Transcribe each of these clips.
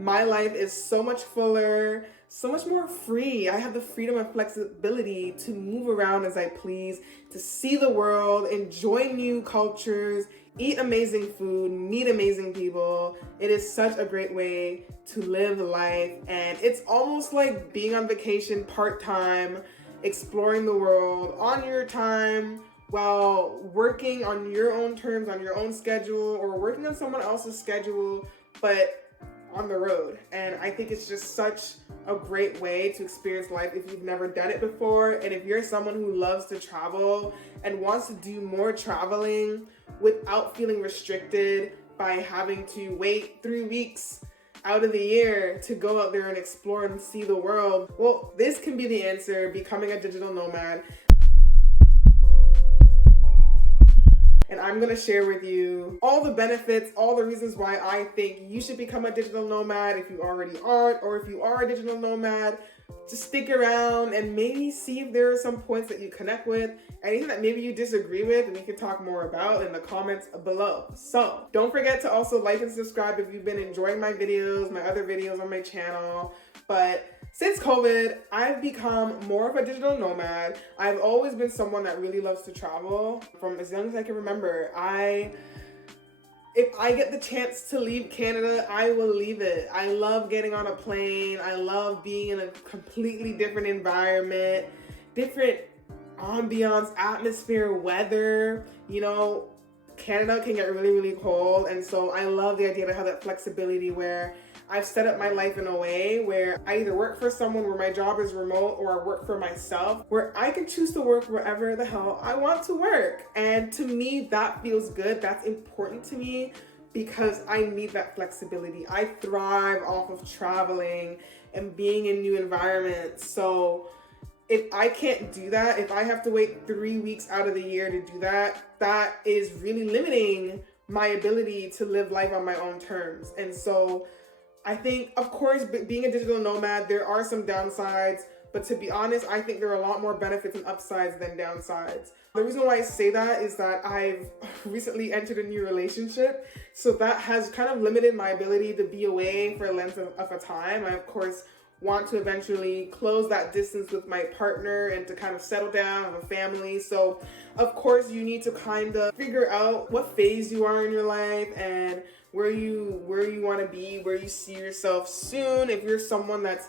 my life is so much fuller, so much more free. I have the freedom and flexibility to move around as I please, to see the world, enjoy new cultures, eat amazing food, meet amazing people. It is such a great way to live life, and it's almost like being on vacation part-time, exploring the world on your time while working on your own terms, on your own schedule, or working on someone else's schedule, but on the road. And I think it's just such a great way to experience life if you've never done it before. And if you're someone who loves to travel and wants to do more traveling without feeling restricted by having to wait 3 weeks out of the year to go out there and explore and see the world, well, this can be the answer: becoming a digital nomad. And I'm gonna share with you all the benefits, all the reasons why I think you should become a digital nomad if you already aren't, or if you are a digital nomad, just stick around and maybe see if there are some points that you connect with, anything that maybe you disagree with, and we can talk more about in the comments below. So don't forget to also like and subscribe if you've been enjoying my videos, my other videos on my channel. But since COVID, I've become more of a digital nomad. I've always been someone that really loves to travel. From as young as I can remember, if I get the chance to leave Canada, I will leave it. I love getting on a plane. I love being in a completely different environment, different ambiance, atmosphere, weather. You know, Canada can get really, really cold. And so I love the idea to have that flexibility where I've set up my life in a way where I either work for someone where my job is remote, or I work for myself where I can choose to work wherever the hell I want to work. And to me, that feels good. That's important to me because I need that flexibility. I thrive off of traveling and being in new environments. So if I can't do that, if I have to wait 3 weeks out of the year to do that, that is really limiting my ability to live life on my own terms. And so I think, of course, being a digital nomad, there are some downsides, but to be honest, I think there are a lot more benefits and upsides than downsides. The reason why I say that is that I've recently entered a new relationship, so that has kind of limited my ability to be away for a length of a time. I, of course, want to eventually close that distance with my partner and to kind of settle down, have a family. So, of course, you need to kind of figure out what phase you are in your life and where you want to be, where you see yourself soon. If you're someone that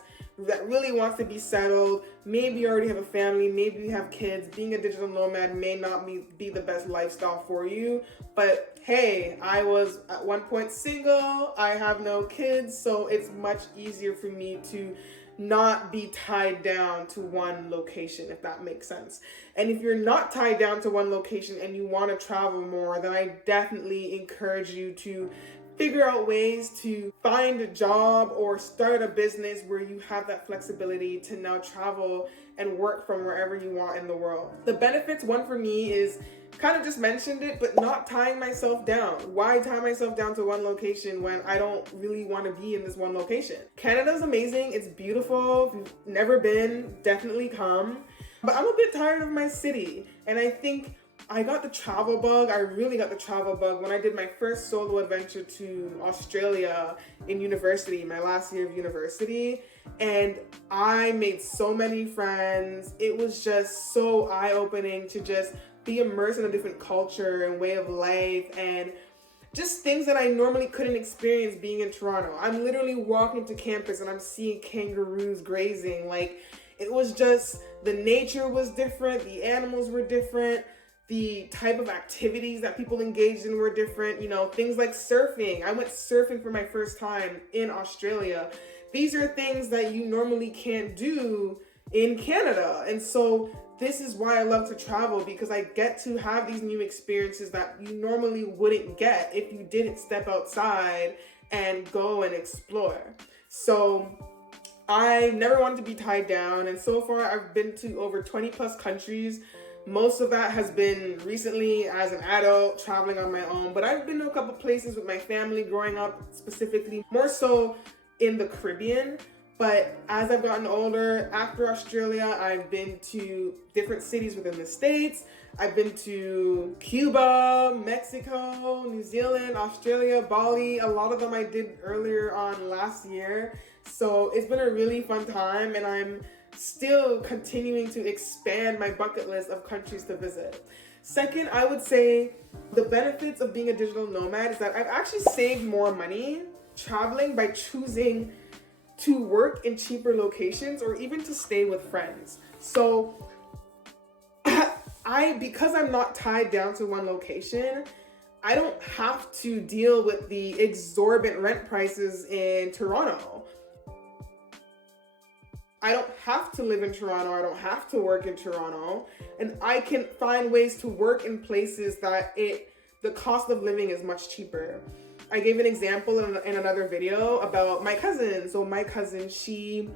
really wants to be settled, maybe you already have a family, maybe you have kids, being a digital nomad may not be the best lifestyle for you. But hey, I was at one point single, I have no kids, so it's much easier for me to not be tied down to one location, if that makes sense. And if you're not tied down to one location and you want to travel more, then I definitely encourage you to figure out ways to find a job or start a business where you have that flexibility to now travel and work from wherever you want in the world. The benefits, one for me, is kind of just mentioned it, but not tying myself down. Why tie myself down to one location when I don't really want to be in this one location? Canada's amazing. It's beautiful. If you've never been, definitely come. But I'm a bit tired of my city. And I think I got the travel bug. I really got the travel bug when I did my first solo adventure to Australia in university, my last year of university. And I made so many friends. It was just so eye-opening to just be immersed in a different culture and way of life, and just things that I normally couldn't experience being in Toronto. I'm literally walking to campus and I'm seeing kangaroos grazing. Like, it was just, the nature was different, the animals were different, the type of activities that people engaged in were different. You know, things like surfing. I went surfing for my first time in Australia. These are things that you normally can't do in Canada. And so this is why I love to travel, because I get to have these new experiences that you normally wouldn't get if you didn't step outside and go and explore. So I never wanted to be tied down, and so far I've been to over 20 plus countries. Most of that has been recently as an adult, traveling on my own, but I've been to a couple places with my family growing up, specifically more so in the Caribbean. But as I've gotten older, after Australia, I've been to different cities within the States. I've been to Cuba, Mexico, New Zealand, Australia, Bali. A lot of them I did earlier on last year. So it's been a really fun time, and I'm still continuing to expand my bucket list of countries to visit. Second, I would say the benefits of being a digital nomad is that I've actually saved more money traveling by choosing to work in cheaper locations or even to stay with friends. So because I'm not tied down to one location, I don't have to deal with the exorbitant rent prices in Toronto. I don't have to live in Toronto. I don't have to work in Toronto. And I can find ways to work in places that the cost of living is much cheaper. I gave an example in another video about my cousin. So my cousin, she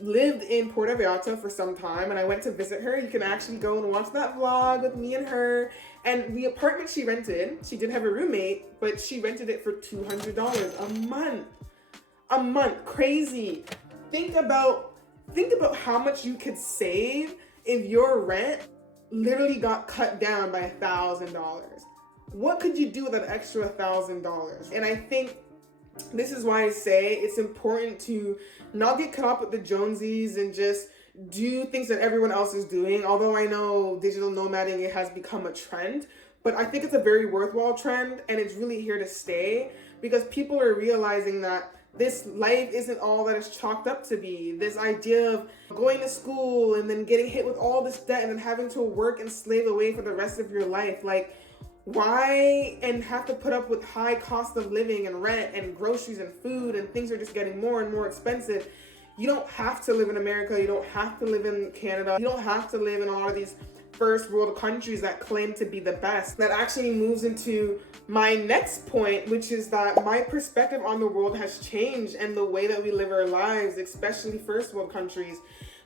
lived in Puerto Vallarta for some time, and I went to visit her. You can actually go and watch that vlog with me and her. And the apartment she rented, she did have a roommate, but she rented it for $200 a month. A month, crazy. Think about how much you could save if your rent literally got cut down by $1,000. What could you do with an extra $1,000? And I think this is why I say it's important to not get caught up with the Jonesies and just do things that everyone else is doing. Although I know digital nomading, it has become a trend, but I think it's a very worthwhile trend, and it's really here to stay because people are realizing that this life isn't all that it's chalked up to be. This idea of going to school and then getting hit with all this debt and then having to work and slave away for the rest of your life. Like, why? And have to put up with high cost of living and rent and groceries and food, and things are just getting more and more expensive. You don't have to live in America. You don't have to live in Canada. You don't have to live in all of these first world countries that claim to be the best. That actually moves into my next point, which is that my perspective on the world has changed and the way that we live our lives, especially first world countries,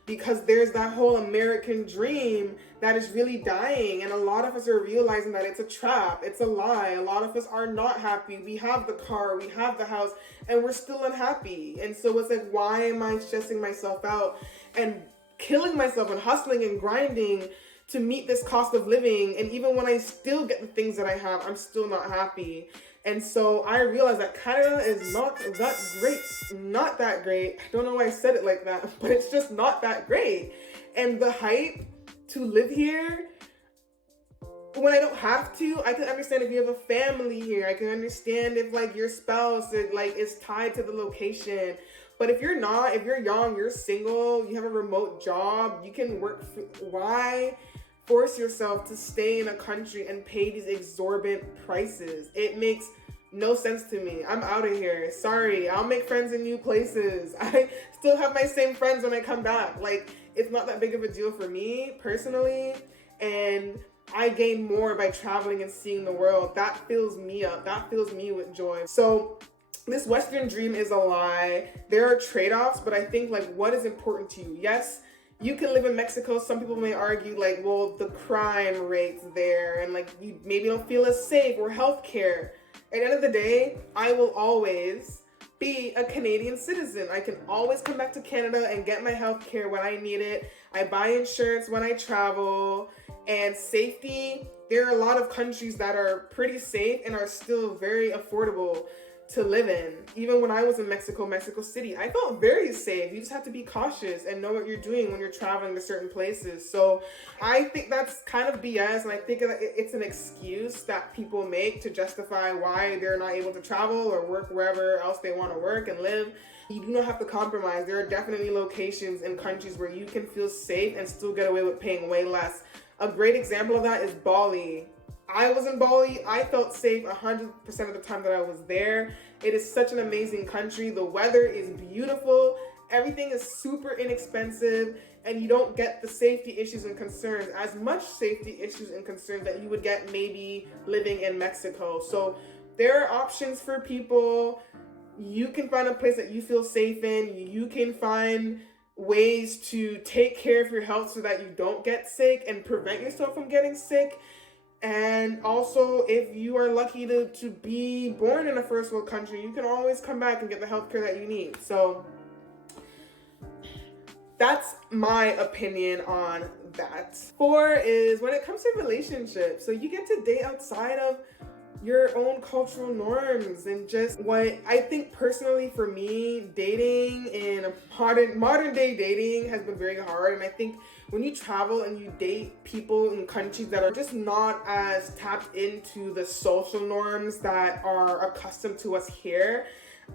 because there's that whole American dream that is really dying, and a lot of us are realizing that it's a trap, it's a lie. A lot of us are not happy. We have the car, we have the house, and we're still unhappy. And so it's like, why am I stressing myself out and killing myself and hustling and grinding to meet this cost of living? And even when I still get the things that I have, I'm still not happy. And so I realized that Canada is not that great. Not that great. I don't know why I said it like that, but it's just not that great. And the hype to live here, when I don't have to, I can understand if you have a family here. I can understand if like your spouse is tied to the location. But if you're not, if you're young, you're single, you have a remote job, you can work. Why force yourself to stay in a country and pay these exorbitant prices? It makes no sense to me. I'm out of here. Sorry. I'll make friends in new places. I still have my same friends when I come back. Like, it's not that big of a deal for me personally. And I gain more by traveling and seeing the world. That fills me up. That fills me with joy. So this Western dream is a lie. There are trade-offs, but I think like, what is important to you? Yes, you can live in Mexico. Some people may argue like, well, the crime rate's there and like you maybe don't feel as safe, or healthcare. At the end of the day, I will always be a Canadian citizen. I can always come back to Canada and get my healthcare when I need it. I buy insurance when I travel. And safety, there are a lot of countries that are pretty safe and are still very affordable to live in. Even when I was in Mexico City, I felt very safe. You just have to be cautious and know what you're doing when you're traveling to certain places. So I think that's kind of BS, and I think that it's an excuse that people make to justify why they're not able to travel or work wherever else they want to work and live. You do not have to compromise. There are definitely locations in countries where you can feel safe and still get away with paying way less. A great example of that is Bali. I was in Bali. I felt safe 100% of the time that I was there. It is such an amazing country. The weather is beautiful. Everything is super inexpensive, and you don't get the safety issues and concerns, as much safety issues and concerns that you would get maybe living in Mexico. So there are options for people. You can find a place that you feel safe in. You can find ways to take care of your health so that you don't get sick and prevent yourself from getting sick. And also, if you are lucky to be born in a first world country, you can always come back and get the healthcare that you need. So that's my opinion on that. 4 is when it comes to relationships. So you get to date outside of your own cultural norms, and just what I think personally for me, dating in modern day dating has been very hard. And I think when you travel and you date people in countries that are just not as tapped into the social norms that are accustomed to us here,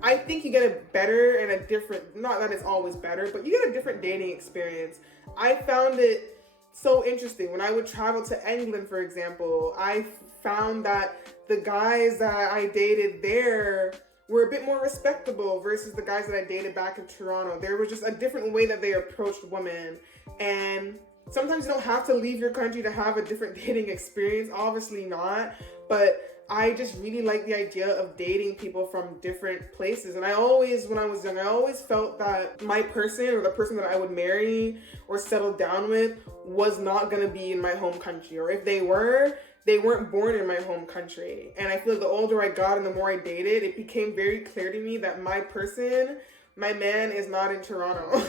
I think you get a better and a different, not that it's always better, but you get a different dating experience. I found it so interesting. When I would travel to England, for example, I found that the guys that I dated there were a bit more respectable versus the guys that I dated back in Toronto. There was just a different way that they approached women. And sometimes you don't have to leave your country to have a different dating experience, obviously not, but I just really like the idea of dating people from different places. And when I was young, I always felt that my person, or the person that I would marry or settle down with, was not gonna be in my home country. Or if they were, they weren't born in my home country. And I feel the older I got and the more I dated, it became very clear to me that my man is not in Toronto.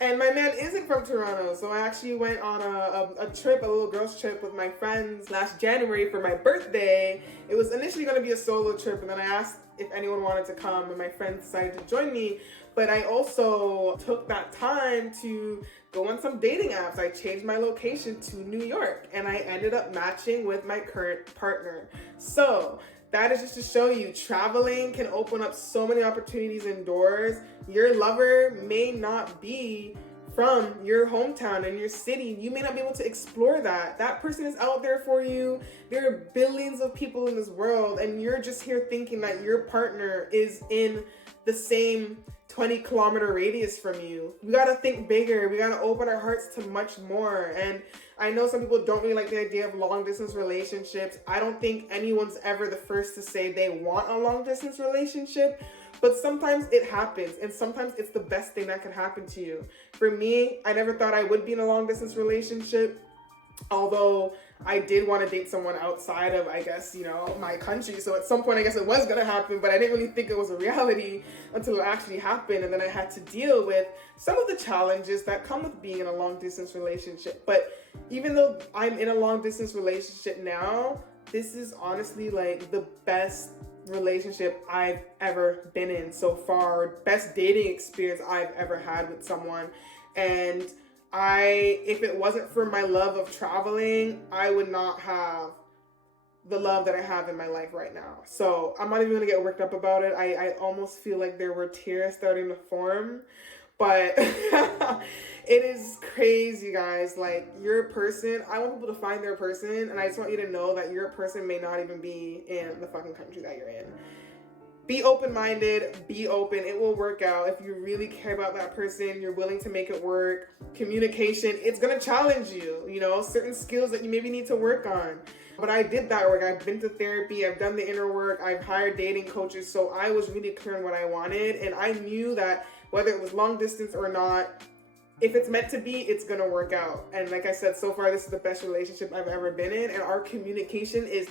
And my man isn't from Toronto. So I actually went on a trip, a little girls trip with my friends last January for my birthday. It was initially going to be a solo trip, and then I asked if anyone wanted to come, and my friends decided to join me. But I also took that time to go on some dating apps. I changed my location to New York, and I ended up matching with my current partner. So that is just to show you, traveling can open up so many opportunities and doors. Your lover may not be from your hometown and your city. You may not be able to explore that. That person is out there for you. There are billions of people in this world, and you're just here thinking that your partner is in the same 20-kilometer radius from you. We gotta think bigger. We gotta open our hearts to much more. And I know some people don't really like the idea of long distance relationships. I don't think anyone's ever the first to say they want a long distance relationship, but sometimes it happens, and sometimes it's the best thing that can happen to you. For me, I never thought I would be in a long distance relationship, although I did want to date someone outside of, I guess, my country. So at some point, I guess it was going to happen, but I didn't really think it was a reality until it actually happened. And then I had to deal with some of the challenges that come with being in a long distance relationship. But even though I'm in a long distance relationship now, this is honestly like the best relationship I've ever been in so far, best dating experience I've ever had with someone. And if it wasn't for my love of traveling, I would not have the love that I have in my life right now. So I'm not even gonna get worked up about it. I almost feel like there were tears starting to form, but it is crazy, guys. Like, your person, I want people to find their person, and I just want you to know that your person may not even be in the fucking country that you're in. Be open-minded, be open. It will work out. If you really care about that person, you're willing to make it work. Communication, it's gonna challenge you, certain skills that you maybe need to work on. But I did that work. I've been to therapy, I've done the inner work, I've hired dating coaches, so I was really clear on what I wanted, and I knew that whether it was long distance or not, if it's meant to be, it's gonna work out. And like I said, so far, this is the best relationship I've ever been in, and our communication is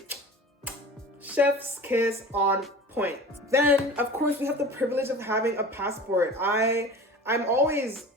chef's kiss on point. Then, of course, we have the privilege of having a passport. I'm always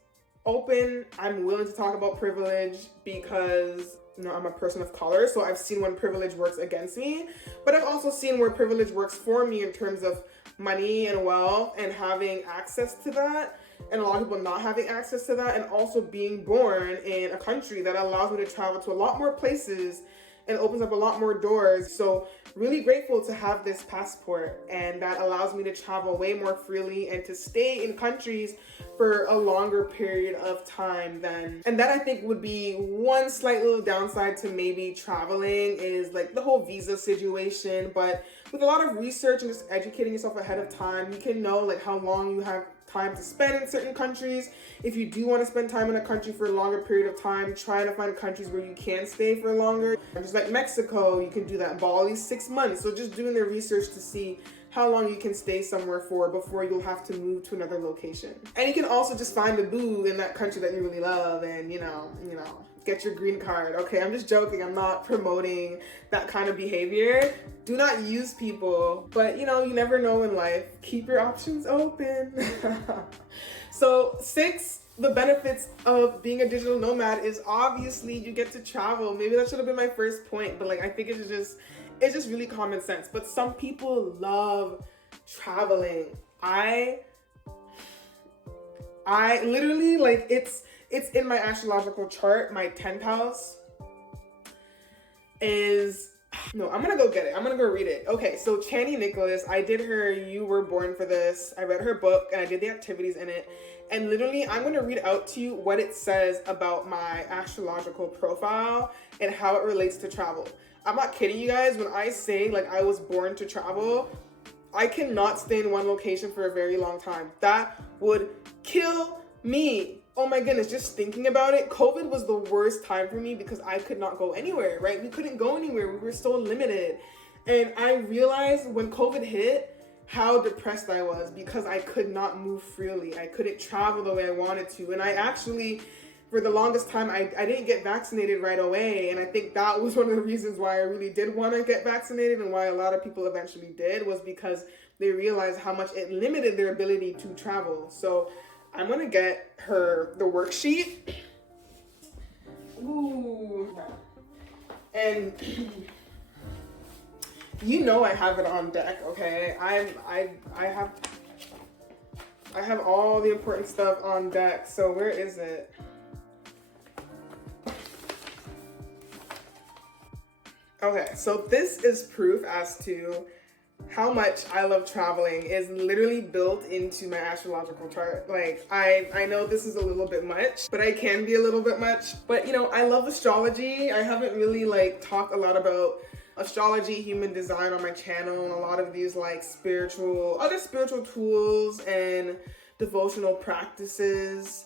open. I'm willing to talk about privilege because, I'm a person of color, so I've seen when privilege works against me, but I've also seen where privilege works for me in terms of money and wealth and having access to that, and a lot of people not having access to that, and also being born in a country that allows me to travel to a lot more places and opens up a lot more doors. So really grateful to have this passport, and that allows me to travel way more freely and to stay in countries for a longer period of time and that I think would be one slight little downside to maybe traveling is like the whole visa situation. But with a lot of research and just educating yourself ahead of time, you can know like how long you have time to spend in certain countries. If you do want to spend time in a country for a longer period of time, trying to find countries where you can stay for longer. Just like Mexico, you can do that. Bali, 6 months. So just doing the research to see how long you can stay somewhere for before you'll have to move to another location. And you can also just find a boo in that country that you really love and, you know, get your green card. Okay, I'm just joking. I'm not promoting that kind of behavior. Do not use people, but you know, you never know in life. Keep your options open. So 6, the benefits of being a digital nomad is obviously you get to travel. Maybe that should have been my first point, but like, I think it's just really common sense. But some people love traveling. I literally, like, it's in my astrological chart. My 10th house is, no, I'm gonna go get it. I'm gonna go read it. Okay, so Chani Nicholas, I did her You Were Born for This. I read her book and I did the activities in it. And literally, I'm gonna read out to you what it says about my astrological profile and how it relates to travel. I'm not kidding you guys. When I say like I was born to travel, I cannot stay in one location for a very long time. That would kill me. Oh my goodness, just thinking about it, COVID was the worst time for me because I could not go anywhere, right? We couldn't go anywhere. We were so limited. And I realized when COVID hit, how depressed I was because I could not move freely. I couldn't travel the way I wanted to. And I actually, for the longest time, I didn't get vaccinated right away. And I think that was one of the reasons why I really did want to get vaccinated and why a lot of people eventually did, was because they realized how much it limited their ability to travel. So I'm gonna get her the worksheet. Ooh. And you know I have it on deck, okay? I have all the important stuff on deck. So where is it? Okay, so this is proof as to how much I love traveling is literally built into my astrological chart. Like, I know this is a little bit much, but I can be a little bit much. But you know, I love astrology. I haven't really like talked a lot about astrology, human design on my channel, and a lot of these like other spiritual tools and devotional practices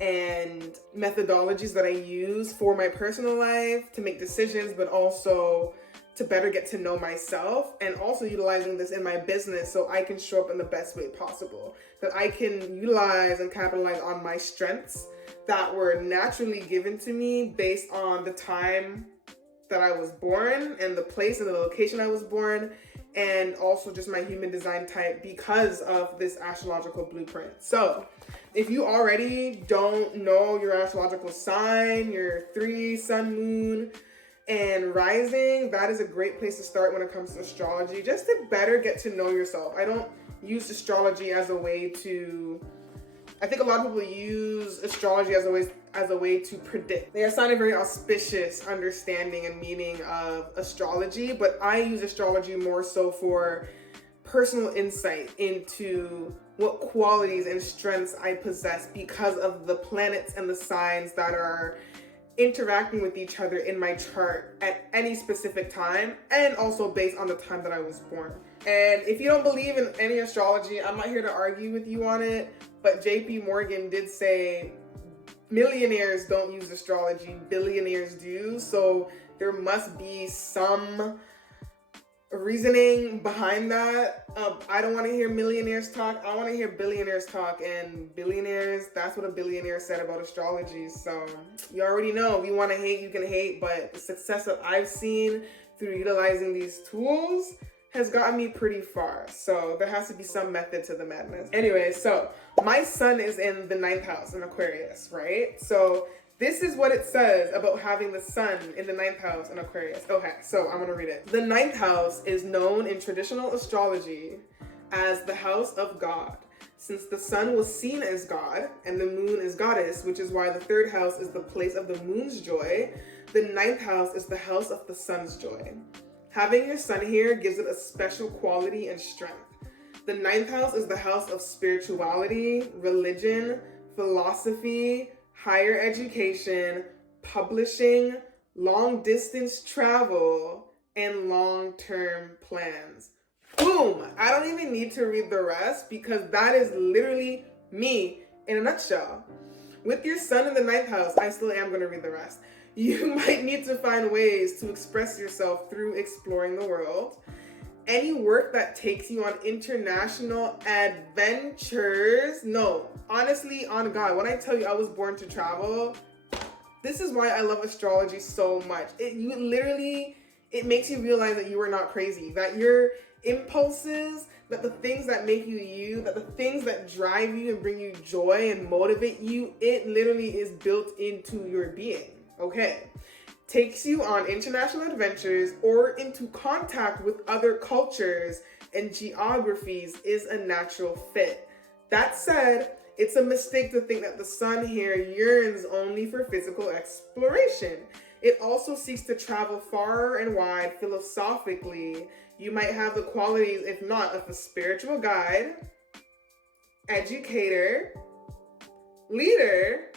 and methodologies that I use for my personal life to make decisions, but also to better get to know myself, and also utilizing this in my business so I can show up in the best way possible, that I can utilize and capitalize on my strengths that were naturally given to me based on the time that I was born and the place and the location I was born, and also just my human design type because of this astrological blueprint. So if you already don't know your astrological sign, your 3, sun, moon, and rising, that is a great place to start when it comes to astrology, just to better get to know yourself. I don't use astrology as a way to, I think a lot of people use astrology as a way to predict. They assign a very auspicious understanding and meaning of astrology, but I use astrology more so for personal insight into what qualities and strengths I possess because of the planets and the signs that are interacting with each other in my chart at any specific time, and also based on the time that I was born. And if you don't believe in any astrology, I'm not here to argue with you on it, but JP Morgan did say millionaires don't use astrology, billionaires do. So there must be some reasoning behind that. I don't want to hear millionaires talk. I want to hear billionaires talk, and billionaires, that's what a billionaire said about astrology. So you already know, if you want to hate, you can hate, but the success that I've seen through utilizing these tools has gotten me pretty far. So there has to be some method to the madness. Anyway, so my sun is in the 9th house in Aquarius, right? So this is what it says about having the sun in the 9th house in Aquarius. Okay, so I'm gonna read it. The 9th house is known in traditional astrology as the house of God, since the sun was seen as God and the moon is goddess, which is why the 3rd house is the place of the moon's joy. The 9th house is the house of the sun's joy. Having your sun here gives it a special quality and strength. The 9th house is the house of spirituality, religion, philosophy, higher education, publishing, long distance travel, and long-term plans. Boom! I don't even need to read the rest because that is literally me in a nutshell. With your sun in the 9th house, I still am going to read the rest. You might need to find ways to express yourself through exploring the world. any work that takes you on international adventures. No, honestly, on God, when I tell you I was born to travel, this is why I love astrology so much. It makes you realize that you are not crazy, that your impulses, that the things that make you you, that the things that drive you and bring you joy and motivate you, it literally is built into your being, okay? Takes you on international adventures or into contact with other cultures and geographies is a natural fit. That said, it's a mistake to think that the sun here yearns only for physical exploration. It also seeks to travel far and wide philosophically. You might have the qualities, if not, of a spiritual guide, educator, leader,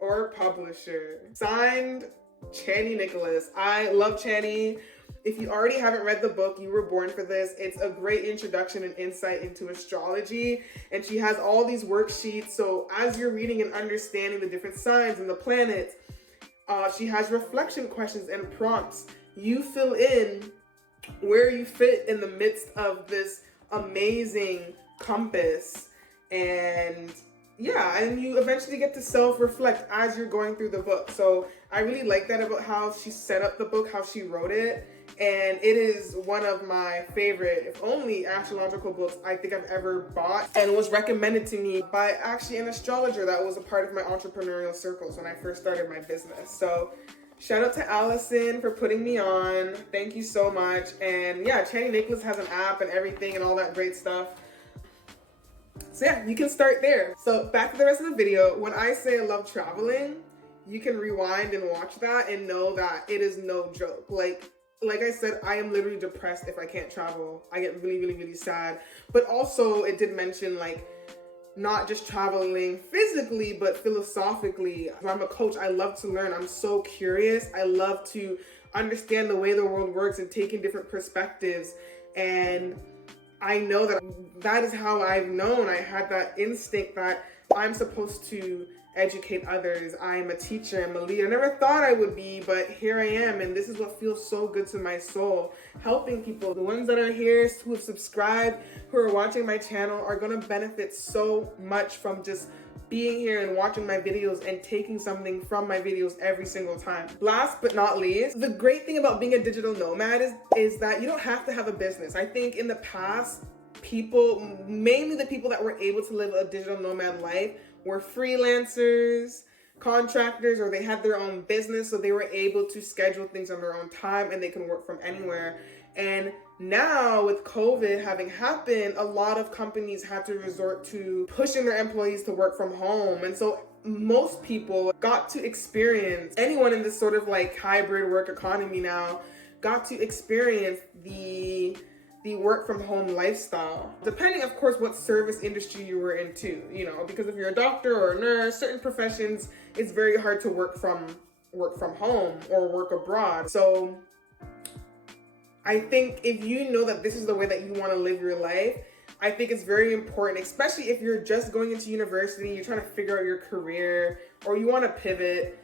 or publisher. Signed, Chani Nicholas. I love Chani. If you already haven't read the book, You Were Born for This, it's a great introduction and insight into astrology. And she has all these worksheets. So as you're reading and understanding the different signs and the planets, she has reflection questions and prompts. You fill in where you fit in the midst of this amazing compass. And yeah, and you eventually get to self-reflect as you're going through the book. So I really like that about how she set up the book, how she wrote it. And it is one of my favorite, if only, astrological books I think I've ever bought, and was recommended to me by actually an astrologer that was a part of my entrepreneurial circles when I first started my business. So shout out to Allison for putting me on. Thank you so much. And yeah, Chani Nicholas has an app and everything and all that great stuff. So yeah, you can start there. So back to the rest of the video. When I say I love traveling, you can rewind and watch that and know that it is no joke. Like I said, I am literally depressed if I can't travel. I get really, really, really sad. But also it did mention like not just traveling physically, but philosophically. I'm a coach. I love to learn. I'm so curious. I love to understand the way the world works and take in different perspectives. And I know that is how I've known. I had that instinct that I'm supposed to educate others. I'm a teacher, I'm a leader. I never thought I would be, but here I am, and this is what feels so good to my soul. Helping people. The ones that are here, who have subscribed, who are watching my channel, are gonna benefit so much from just being here and watching my videos and taking something from my videos every single time. Last but not least, the great thing about being a digital nomad is that you don't have to have a business. I think in the past, people, mainly the people that were able to live a digital nomad life, were freelancers, contractors, or they had their own business, so they were able to schedule things on their own time and they can work from anywhere. And now with COVID having happened, a lot of companies had to resort to pushing their employees to work from home. And so most people got to experience, anyone in this sort of like hybrid work economy now, got to experience the work from home lifestyle, depending of course what service industry you were into, you know, because if you're a doctor or a nurse, certain professions, it's very hard to work from home or work abroad. So I think if you know that this is the way that you want to live your life, I think it's very important, especially if you're just going into university, you're trying to figure out your career, or you want to pivot.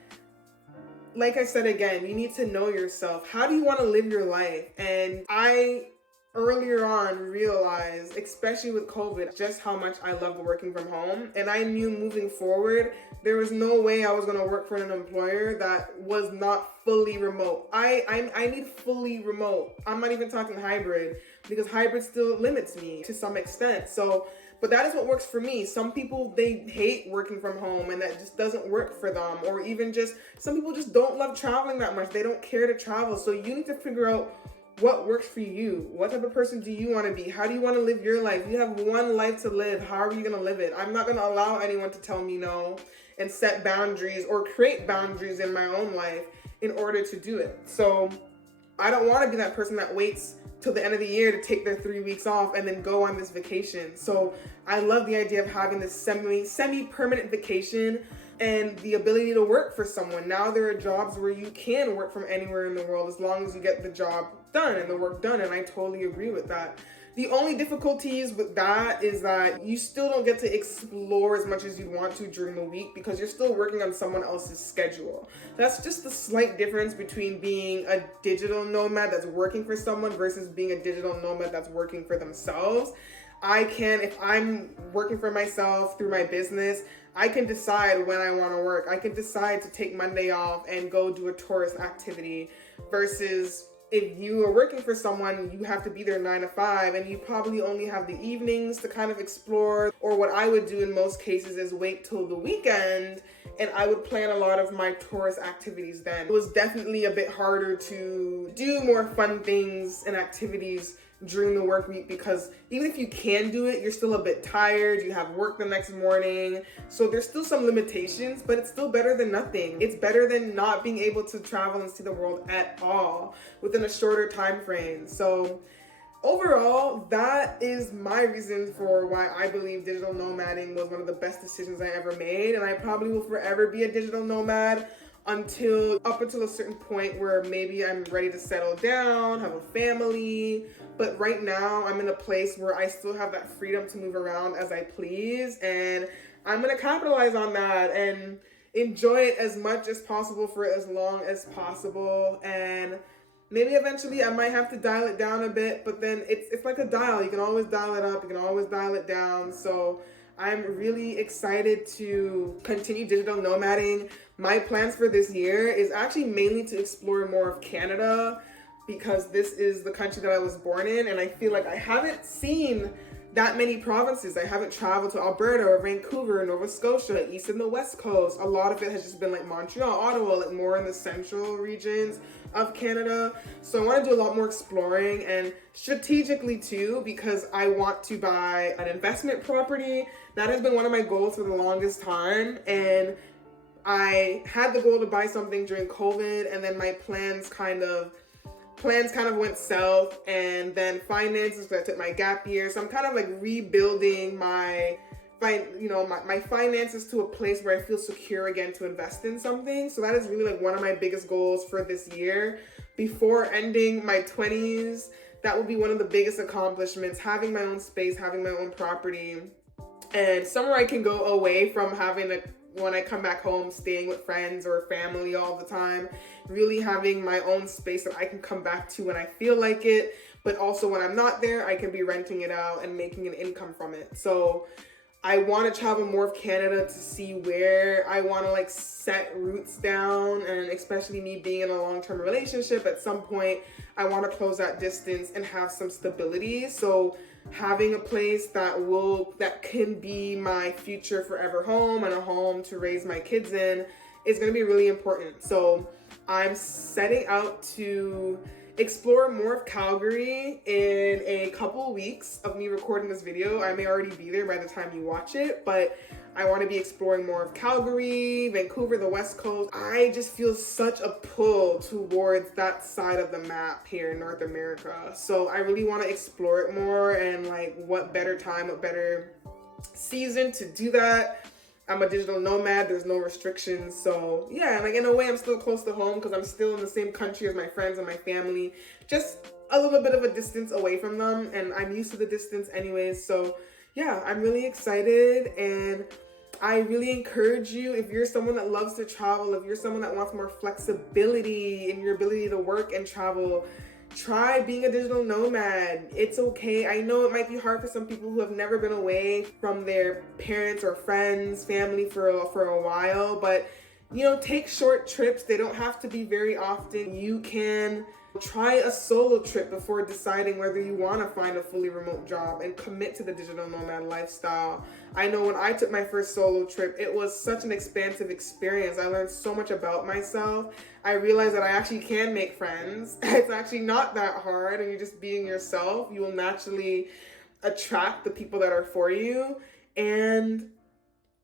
Like I said again, you need to know yourself. How do you want to live your life? And I earlier on realized, especially with COVID, just how much I loved working from home. And I knew moving forward, there was no way I was going to work for an employer that was not fully remote. I need fully remote. I'm not even talking hybrid, because hybrid still limits me to some extent. So, but that is what works for me. Some people, they hate working from home and that just doesn't work for them. Or even just, some people just don't love traveling that much. They don't care to travel. So you need to figure out what works for you. What type of person do you want to be? How do you want to live your life? You have one life to live. How are you going to live it? I'm not going to allow anyone to tell me no and set boundaries or create boundaries in my own life in order to do it. So I don't want to be that person that waits till the end of the year to take their 3 weeks off and then go on this vacation. So I love the idea of having this semi-permanent vacation and the ability to work for someone. Now there are jobs where you can work from anywhere in the world as long as you get the job done and the work done, and I totally agree with that. The only difficulties with that is that you still don't get to explore as much as you'd want to during the week because you're still working on someone else's schedule. That's just the slight difference between being a digital nomad that's working for someone versus being a digital nomad that's working for themselves. If I'm working for myself through my business, I can decide when I want to work. I can decide to take Monday off and go do a tourist activity versus if you are working for someone, you have to be there 9 to 5 and you probably only have the evenings to kind of explore. Or what I would do in most cases is wait till the weekend and I would plan a lot of my tourist activities then. It was definitely a bit harder to do more fun things and activities during the work week because even if you can do it, you're still a bit tired, you have work the next morning, so there's still some limitations, but it's still better than nothing. It's better than not being able to travel and see the world at all within a shorter time frame. So overall, that is my reason for why I believe digital nomading was one of the best decisions I ever made, and I probably will forever be a digital nomad up until a certain point where maybe I'm ready to settle down, have a family. But right now I'm in a place where I still have that freedom to move around as I please, and I'm gonna capitalize on that and enjoy it as much as possible for as long as possible. And maybe eventually I might have to dial it down a bit, but then it's like a dial. You can always dial it up, you can always dial it down. So I'm really excited to continue digital nomading. My plans for this year is actually mainly to explore more of Canada because this is the country that I was born in, and I feel like I haven't seen that many provinces. I haven't traveled to Alberta or Vancouver, Nova Scotia, East and the West Coast. A lot of it has just been like Montreal, Ottawa, like more in the central regions of Canada. So I want to do a lot more exploring and strategically too, because I want to buy an investment property. That has been one of my goals for the longest time, and I had the goal to buy something during COVID, and then my plans kind of went south, and then finances, so I took my gap year. So I'm kind of like rebuilding my finances to a place where I feel secure again to invest in something. So that is really like one of my biggest goals for this year. Before ending my 20s, that would be one of the biggest accomplishments, having my own space, having my own property, and somewhere I can go away from when I come back home, staying with friends or family all the time, really having my own space that I can come back to when I feel like it, but also when I'm not there, I can be renting it out and making an income from it. So I want to travel more of Canada to see where I want to like set roots down, and especially me being in a long-term relationship, at some point I want to close that distance and have some stability. So having a place that can be my future forever home and a home to raise my kids in is going to be really important. So I'm setting out to explore more of Calgary in a couple weeks of me recording this video. I may already be there by the time you watch it, but I want to be exploring more of Calgary, Vancouver, the West Coast. I just feel such a pull towards that side of the map here in North America. So I really want to explore it more, and like what better time, what better season to do that. I'm a digital nomad, there's no restrictions. So yeah, like in a way I'm still close to home because I'm still in the same country as my friends and my family, just a little bit of a distance away from them, and I'm used to the distance anyways. So yeah, I'm really excited, and I really encourage you, if you're someone that loves to travel, if you're someone that wants more flexibility in your ability to work and travel, try being a digital nomad. It's okay. I know it might be hard for some people who have never been away from their parents or friends, family for a while, but take short trips. They don't have to be very often. You can try a solo trip before deciding whether you want to find a fully remote job and commit to the digital nomad lifestyle. I know when I took my first solo trip, it was such an expansive experience. I learned so much about myself. I realized that I actually can make friends. It's actually not that hard, and you're just being yourself. You will naturally attract the people that are for you, and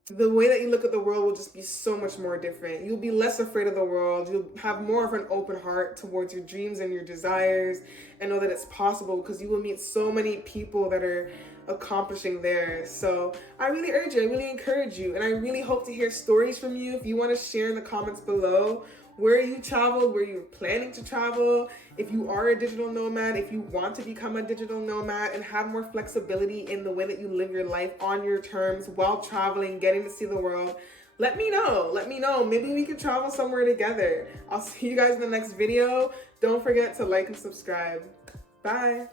the way that you look at the world will just be so much more different. You'll be less afraid of the world. You'll have more of an open heart towards your dreams and your desires, and know that it's possible because you will meet so many people that are accomplishing theirs. So I really urge you, I really encourage you, and I really hope to hear stories from you. If you want to share in the comments below where you traveled, where you're planning to travel. If you are a digital nomad, if you want to become a digital nomad and have more flexibility in the way that you live your life on your terms while traveling, getting to see the world, let me know. Let me know. Maybe we can travel somewhere together. I'll see you guys in the next video. Don't forget to like and subscribe. Bye.